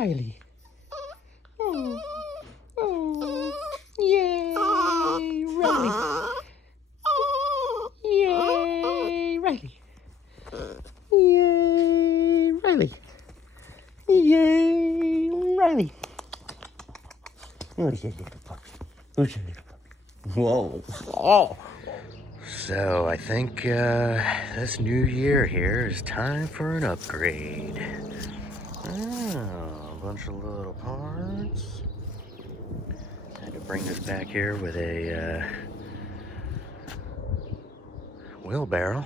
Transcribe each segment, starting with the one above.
Riley. Oh, oh, yay, Riley. Yay, Riley. Yay, Riley. Yay, Riley. Who's your little puppy? Who's your little puppy? Whoa. Oh. So I think this new year here is time for an upgrade. Oh, a bunch of little parts. Had to bring this back here with a wheelbarrow.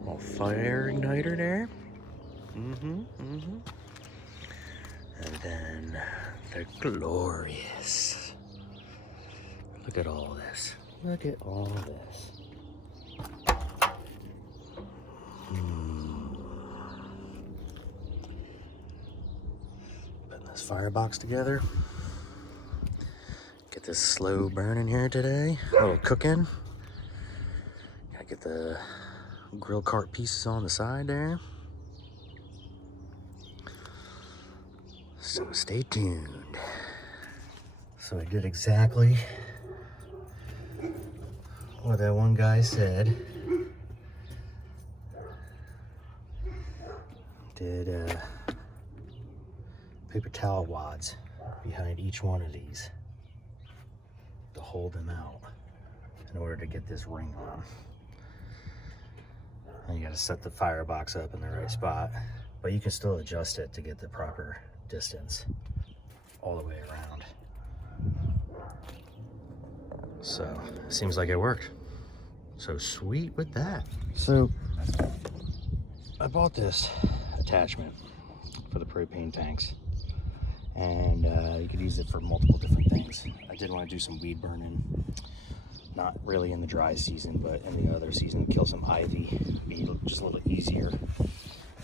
Little fire igniter there. And then the glorious. Look at all this. Look at all this. Putting this firebox together. Get this slow burning here today. A little cooking. Gotta get the grill cart pieces on the side there. So stay tuned. So I did exactly what that one guy said. Did paper towel wads behind each one of these to hold them out in order to get this ring on. And you got to set the firebox up in the right spot, but you can still adjust it to get the proper distance all the way around. So it seems like it worked. So sweet with that. So I bought this attachment for the propane tanks, and you could use it for multiple different things. I did want to do some weed burning, not really in the dry season, but in the other season, kill some ivy, be just a little easier.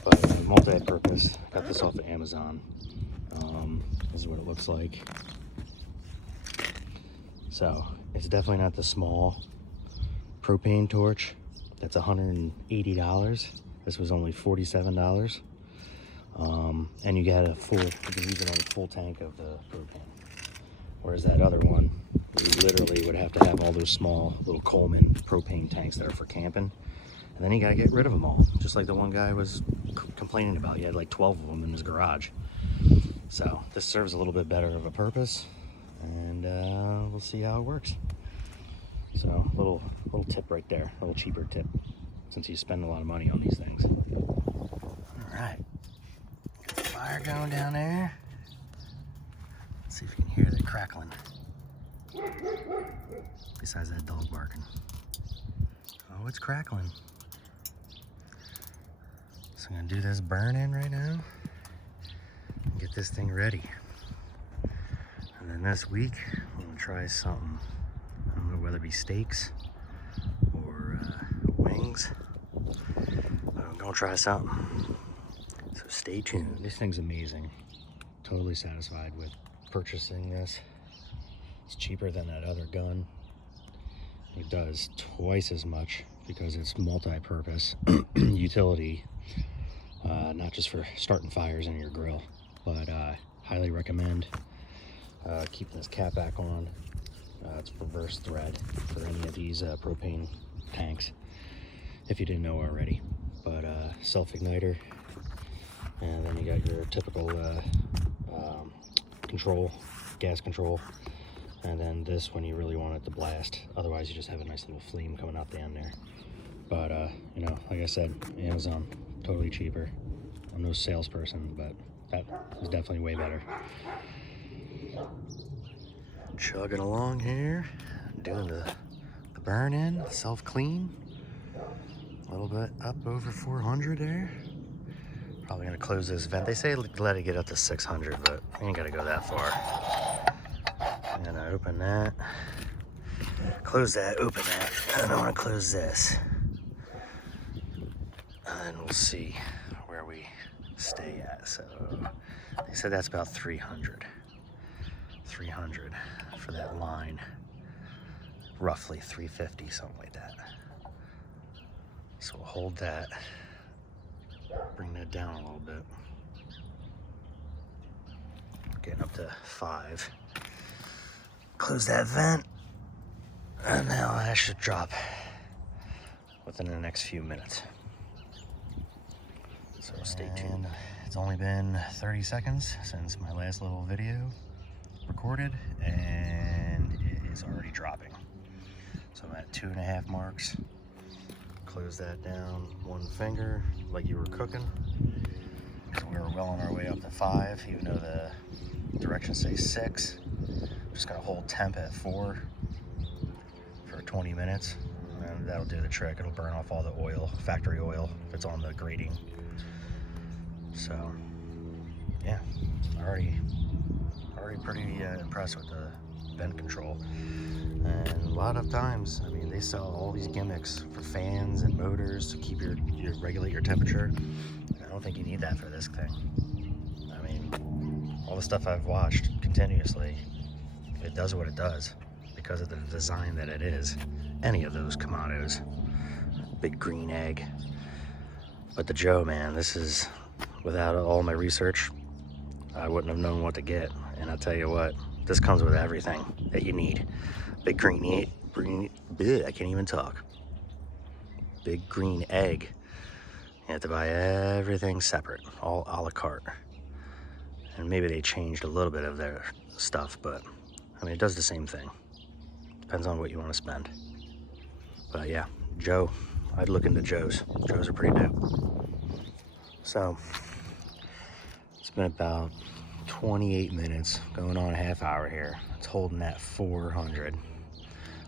But multi-purpose. Got this off of Amazon. This is what it looks like. So it's definitely not the small propane torch. That's $180. This was only $47. And you get you can use it on a full tank of the propane. Whereas that other one, you literally would have to have all those small little Coleman propane tanks that are for camping. And then you gotta get rid of them all. Just like the one guy was complaining about. He had like 12 of them in his garage. So this serves a little bit better of a purpose, and we'll see how it works. So little tip right there, a little cheaper tip, since you spend a lot of money on these things. All right, got the fire going down there. Let's see if you can hear the crackling. Besides that dog barking. Oh, it's crackling. So I'm gonna do this burn-in right now. Get this thing ready. And then this week, I'm gonna try something. I don't know whether it be steaks or wings, but I'm gonna try something. So stay tuned. This thing's amazing. Totally satisfied with purchasing this. It's cheaper than that other gun. It does twice as much because it's multi-purpose utility, not just for starting fires in your grill, but highly recommend keeping this cap back on. It's reverse thread for any of these propane tanks, if you didn't know already. But self-igniter, and then you got your typical control, gas control, and then this when you really want it to blast. Otherwise you just have a nice little flame coming out the end there. But you know, like I said, Amazon, totally cheaper. I'm no salesperson, but that is definitely way better. Chugging along here, doing the burn-in, self-clean. A little bit up over 400 there. Probably gonna close this vent. They say let it get up to 600, but I ain't gotta go that far. I'm gonna open that, close that, open that, and I wanna close this. And then we'll see where we stay at. So they said that's about 300 for that line, roughly 350, something like that. So we'll hold that, bring that down a little bit. getting up to 5. Close that vent, and now that should drop within the next few minutes. So stay tuned. It's only been 30 seconds since my last little video recorded, and it is already dropping. So I'm at 2.5 marks. Close that down 1 finger like you were cooking. So we were well on our way up to 5, even though the directions say 6. Just gonna hold temp at 4 for 20 minutes, and that'll do the trick. It'll burn off all the oil, factory oil, if it's on the grating. So yeah, already pretty impressed with the vent control. And a lot of times, I mean, they sell all these gimmicks for fans and motors to keep regulate your temperature. I don't think you need that for this thing. I mean, all the stuff I've watched continuously, it does what it does because of the design that it is. Any of those Kamados, big green egg. But the Joe, man, this is, without all my research, I wouldn't have known what to get. And I'll tell you what, this comes with everything that you need. Big green, I can't even talk. Big green egg. You have to buy everything separate, all a la carte. And maybe they changed a little bit of their stuff, but I mean, it does the same thing. Depends on what you want to spend. But yeah, Joe, I'd look into Joe's. Joe's are pretty dope. So, it's been about 28 minutes, going on a half hour here. It's holding at 400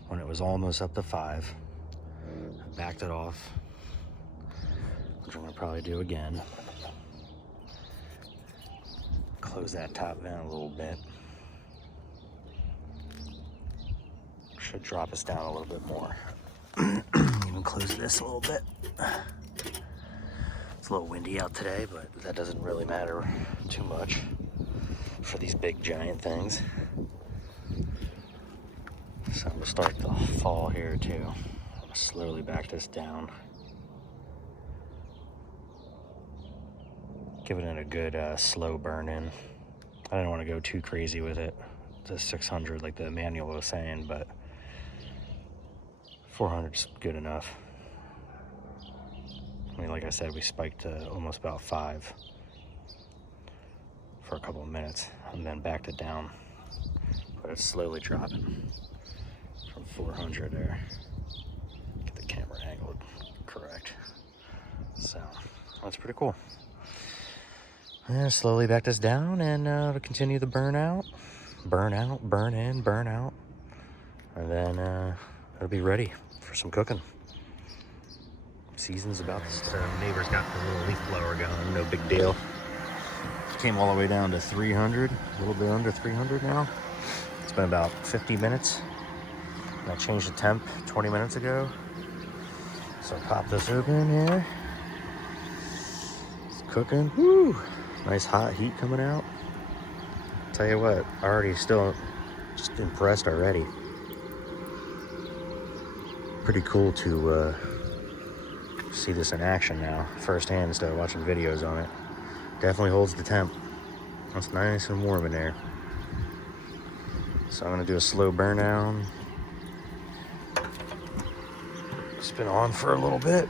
when it was almost up to 5. I backed it off, which I'm gonna probably do again. Close that top vent a little bit. Should drop us down a little bit more. Even close this a little bit. It's a little windy out today, but that doesn't really matter too much for these big giant things. So we'll start to fall here too. I'm gonna slowly back this down. Give it a good slow burn in. I don't want to go too crazy with it. The 600 like the manual was saying, but 400 is good enough. I mean, like I said, we spiked to almost about 5 for a couple of minutes and then backed it down. But it's slowly dropping from 400 there. Get the camera angled correct. So that's pretty cool. And slowly back this down and continue the burnout. Burn out, burn in, burn out. And then it'll be ready for some cooking. Season's about to start. Neighbor's got the little leaf blower going, no big deal. Came all the way down to 300, a little bit under 300 now. It's been about 50 minutes. I changed the temp 20 minutes ago. So pop this open here. It's cooking. Woo! Nice hot heat coming out. Tell you what, already still just impressed already. Pretty cool to see this in action now, firsthand instead of watching videos on it. Definitely holds the temp. It's nice and warm in there. So I'm gonna do a slow burn down. It's been on for a little bit.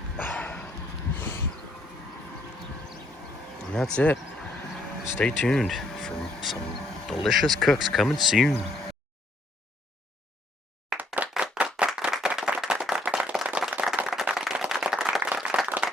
And that's it. Stay tuned for some delicious cooks coming soon.